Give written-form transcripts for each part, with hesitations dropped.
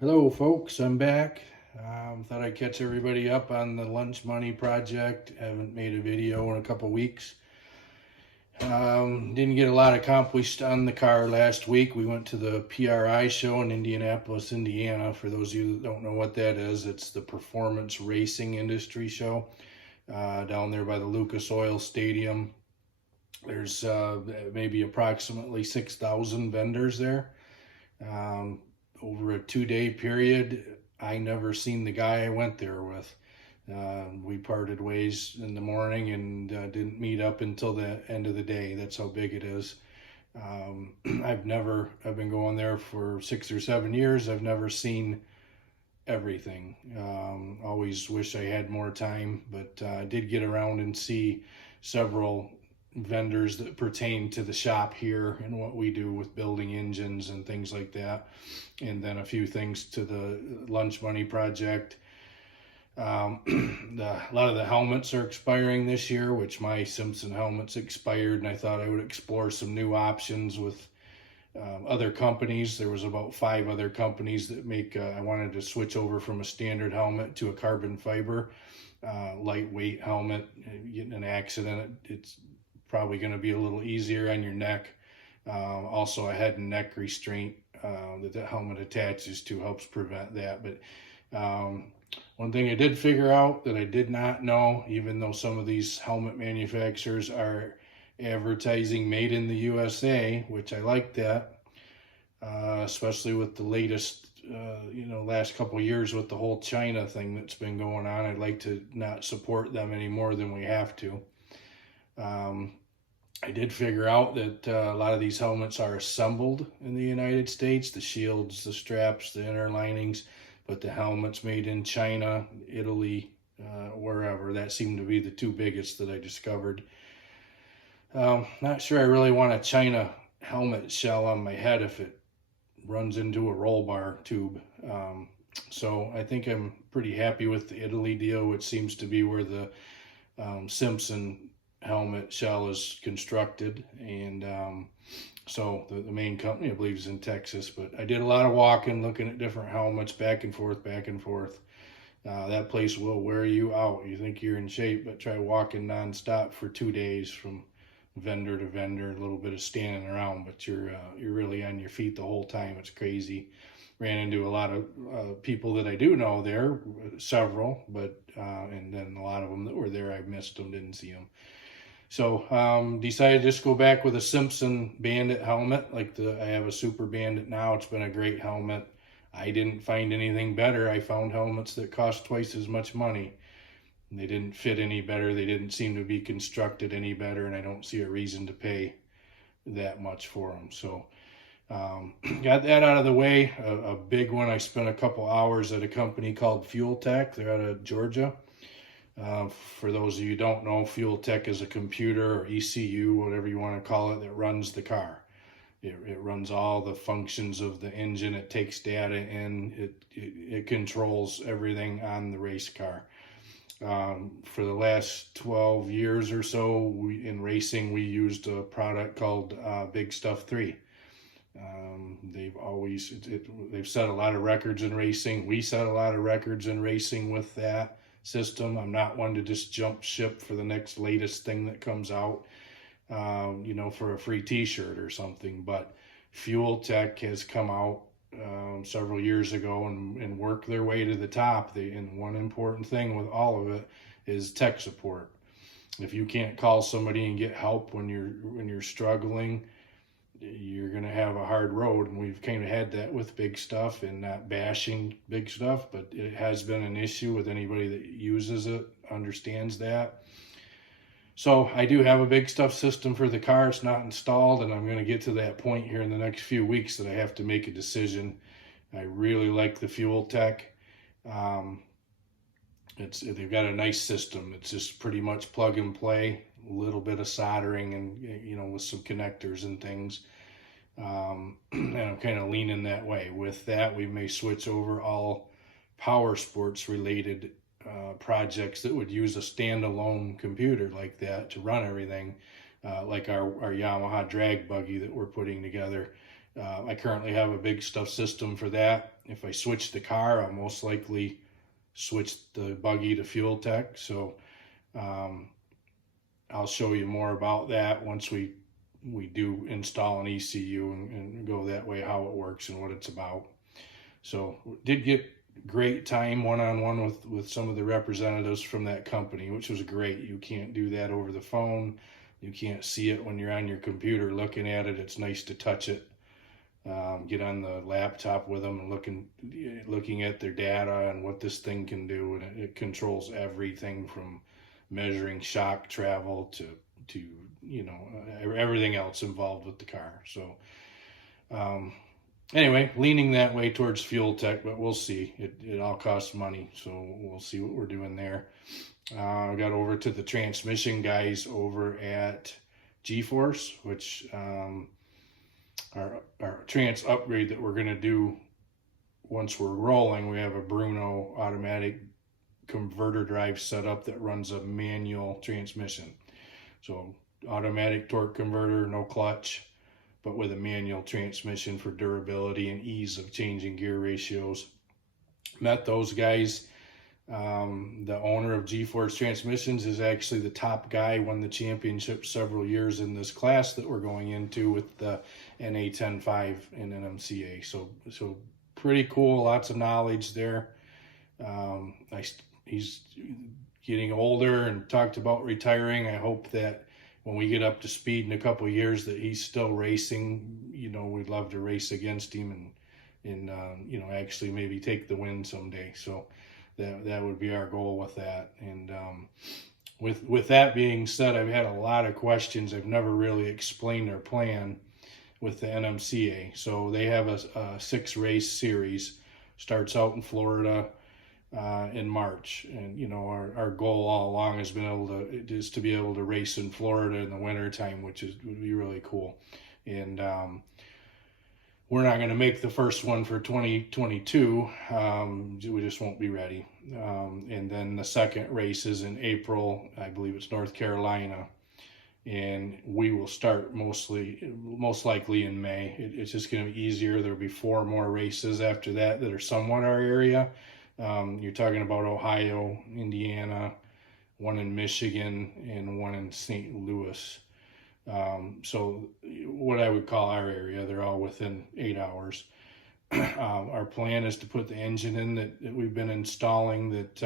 Hello folks, I'm back. Thought I'd catch everybody up on the lunch money project. Haven't made a video in a couple weeks. Didn't get a lot accomplished on the car last week. We went to the PRI show in Indianapolis, Indiana. For those of you that don't know what that is, it's the Performance Racing Industry Show down there by the Lucas Oil Stadium. There's maybe approximately 6,000 vendors there. Over a 2-day period, I never seen the guy I went there with. We parted ways in the morning and didn't meet up until the end of the day. That's how big it is. I've been going there for 6 or 7 years. I've never seen everything. Always wish I had more time, but I did get around and see several vendors that pertain to the shop here and what we do with building engines and things like that, and then a few things to the lunch money project. A lot of the helmets are expiring this year, which my Simpson helmets expired, and I thought I would explore some new options with other companies. There was about 5 other companies that make I wanted to switch over from a standard helmet to a carbon fiber lightweight helmet. Getting an accident, it's probably going to be a little easier on your neck. Also, a head and neck restraint that the helmet attaches to helps prevent that. But one thing I did figure out that I did not know, even though some of these helmet manufacturers are advertising made in the USA, which I like that, especially with the latest, last couple of years with the whole China thing that's been going on. I'd like to not support them any more than we have to. I did figure out that a lot of these helmets are assembled in the United States, the shields, the straps, the inner linings, but the helmets made in China, Italy, wherever. That seemed to be the 2 biggest that I discovered. Not sure I really want a China helmet shell on my head if it runs into a roll bar tube. So I think I'm pretty happy with the Italy deal, which seems to be where the Simpson helmet shell is constructed, and so the main company, I believe, is in Texas. But I did a lot of walking, looking at different helmets, back and forth. That place will wear you out. You think you're in shape, but try walking nonstop for 2 days from vendor to vendor. A little bit of standing around, but you're really on your feet the whole time. It's crazy. Ran into a lot of people that I do know there, several, but and then a lot of them that were there, I missed them, didn't see them. So decided to just go back with a Simpson Bandit helmet. I have a Super Bandit now. It's been a great helmet. I didn't find anything better. I found helmets that cost twice as much money. They didn't fit any better. They didn't seem to be constructed any better, and I don't see a reason to pay that much for them. So got that out of the way. A big one, I spent a couple hours at a company called Fuel Tech. They're out of Georgia. For those of you who don't know, Fuel Tech is a computer or ECU, whatever you want to call it, that runs the car. It runs all the functions of the engine. It takes data in. It controls everything on the race car. For the last 12 years or so, in racing, we used a product called Big Stuff 3. They've set a lot of records in racing. We set a lot of records in racing with that system. I'm not one to just jump ship for the next latest thing that comes out, for a free t-shirt or something. But Fuel Tech has come out several years ago and worked their way to the top. And one important thing with all of it is tech support. If you can't call somebody and get help when you're struggling, you're going to have a hard road. And we've kind of had that with Big Stuff, and not bashing Big Stuff, but it has been an issue with anybody that uses it, understands that. So I do have a Big Stuff system for the car. It's not installed, and I'm going to get to that point here in the next few weeks that I have to make a decision. I really like the Fuel Tech. They've got a nice system. It's just pretty much plug and play, a little bit of soldering and, with some connectors and things. And I'm kind of leaning that way. With that, we may switch over all power sports related projects that would use a standalone computer like that to run everything, like our Yamaha drag buggy that we're putting together. I currently have a big stuff system for that. If I switch the car, I'll most likely switch the buggy to fuel tech. So I'll show you more about that once we do install an ECU and go that way, how it works and what it's about. So did get great time one-on-one with some of the representatives from that company, which was great. You can't do that over the phone. You can't see it when you're on your computer looking at it. It's nice to touch it. Get on the laptop with them and looking at their data and what this thing can do, and it controls everything from measuring shock travel to everything else involved with the car. So anyway, leaning that way towards fuel tech, but we'll see. It all costs money, so we'll see what we're doing there. I got over to the transmission guys over at G-Force, which our trans upgrade that we're going to do once we're rolling. We have a Bruno automatic converter drive set up that runs a manual transmission. So automatic torque converter, no clutch, but with a manual transmission for durability and ease of changing gear ratios. Met those guys. The owner of G-Force Transmissions is actually the top guy, won the championship several years in this class that we're going into with the NA 10.5 and NMCA. So pretty cool, lots of knowledge there. He's getting older and talked about retiring. I hope that when we get up to speed in a couple of years that he's still racing. We'd love to race against him and actually maybe take the win someday. So that would be our goal with that. And with that being said, I've had a lot of questions. I've never really explained their plan with the NMCA. So they have a 6-race series, starts out in Florida in March, and our goal all along has been to be able to race in Florida in the winter time, would be really cool. And we're not going to make the first one for 2022. We just won't be ready. And then the second race is in April. I believe it's North Carolina. And we will start most likely in May. It's just going to be easier. There'll be 4 more races after that are somewhat our area. You're talking about Ohio, Indiana, one in Michigan, and one in St. Louis. So what I would call our area, they're all within 8 hours. Our plan is to put the engine in that we've been installing that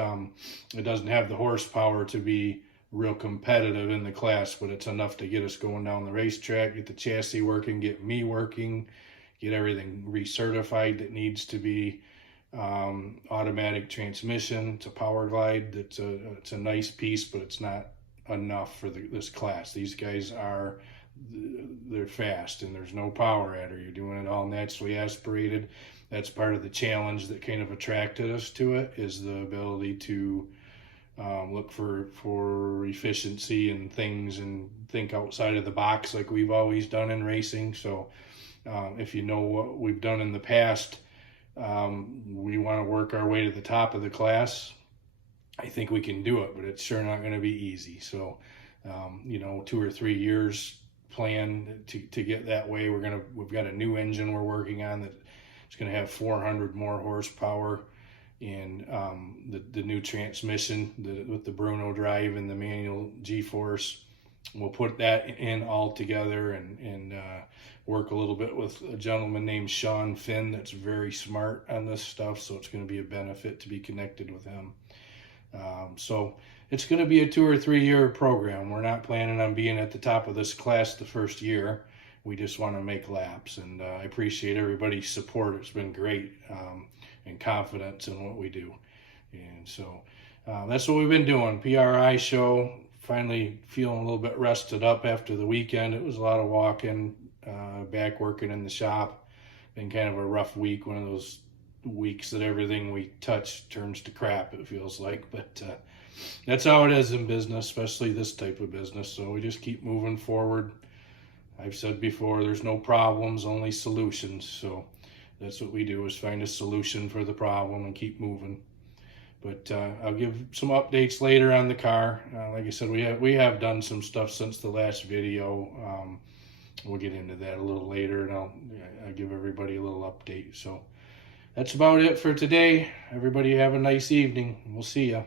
it doesn't have the horsepower to be real competitive in the class, but it's enough to get us going down the racetrack, get the chassis working, get me working, get everything recertified that needs to be. Automatic transmission. It's a Power Glide. It's a nice piece, but it's not enough for this class. These guys they're fast and there's no power adder. You're doing it all naturally aspirated. That's part of the challenge that kind of attracted us to it, is the ability to look for efficiency and things and think outside of the box like we've always done in racing. So if you know what we've done in the past, we want to work our way to the top of the class. I think we can do it, but it's sure not going to be easy. So, 2 or 3 years plan to get that way. We've got a new engine we're working on that it's going to have 400 more horsepower, and the new transmission with the Bruno drive and the manual G-Force. We'll put that in all together and work a little bit with a gentleman named Sean Finn that's very smart on this stuff, so it's going to be a benefit to be connected with him. So it's going to be a 2 or 3 year program. We're not planning on being at the top of this class the first year. We just want to make laps, and I appreciate everybody's support. It's been great, and confidence in what we do. And so that's what we've been doing. PRI show, finally feeling a little bit rested up after the weekend. It was a lot of walking, back working in the shop. Been kind of a rough week, one of those weeks that everything we touch turns to crap, it feels like. But that's how it is in business, especially this type of business. So we just keep moving forward. I've said before, there's no problems, only solutions. So that's what we do, is find a solution for the problem and keep moving. But I'll give some updates later on the car. Like I said, we have done some stuff since the last video. we'll get into that a little later, and I'll give everybody a little update. So that's about it for today. Everybody have a nice evening. We'll see ya.